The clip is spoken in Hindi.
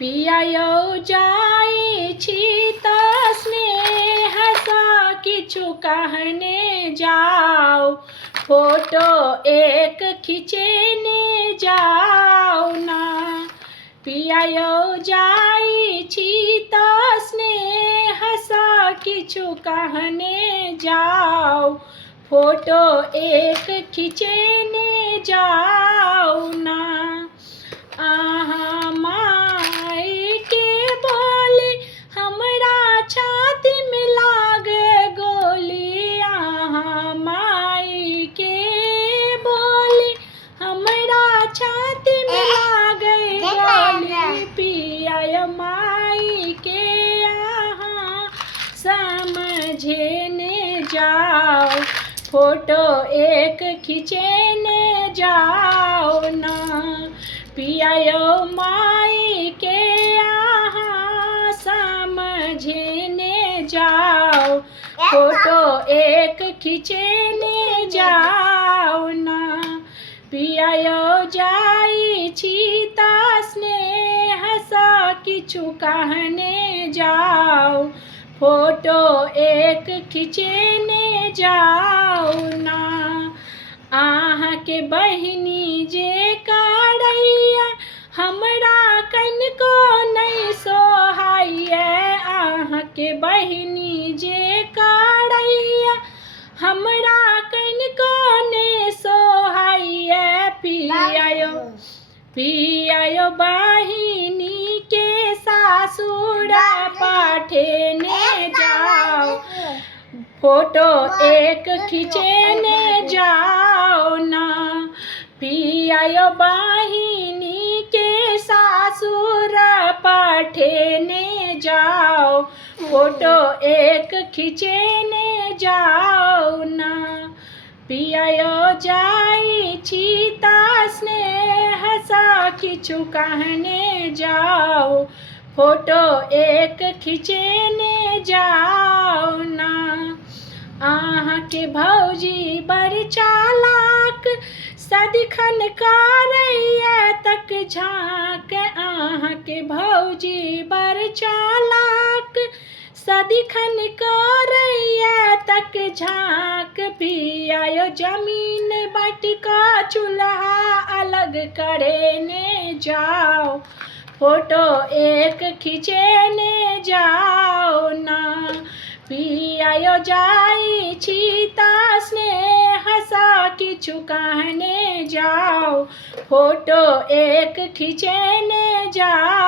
पियायौ जाइ छी तऽ स्नेहसँ किछु कहने जाउ, फोटो एक खिचेने जाउ ना। पियायौ जाइ छी तऽ स्नेहसँ किछु कहने जाउ, फोटो एक खिचेने जाउ ना। अहाँ माय के बोली हमरा छाती में लागे गोली, अहाँ माय के बोली हमरा छाती में लागे गोली। पिया माई के अहाँ समझेने जाओ, फोटो एक खिंचेने जाओ ना। पियायो माई के अहाँ समझेने जाओ, फोटो एक खिंचेने जाओ ना। पियायो जाइ छी तऽ स्नेहसँ किछु कहने जाओ, फोटो एक खिंचेने जाओ ना। अहाँके बहिनी जे करैया हमरा कनिको नहीं सोहाइया, अहाँके बहिनी जे करैया हमरा कनिको नहीं सोहाइया। पियायो बहिनी के सासुर पठेने जाओ, फोटो एक खिंचेने जाओ ना। पियायो बहिनी के सासुर पठेने जाओ, फोटो एक खिंचेने जाओ ना। पियायो जाइ छी तऽ स्नेहसँ किछु कहने जाओ, फोटो एक खिंचेने जाओ ना। अहाँके भौजी बड़ चालाक सदिखन करैया तक झाँक, अहाँके भौजी बड़ चालाक सदिखन करैया तक झाँक। पियायो जमीन बाँटि कऽ चूल्हा अलग करेने जाओ, फोटो एक खिंचेने जाओ ना। पियायो जाइ छी तऽ स्नेहसँ किछु कहने जाओ, फोटो एक खिंचेने जाओ।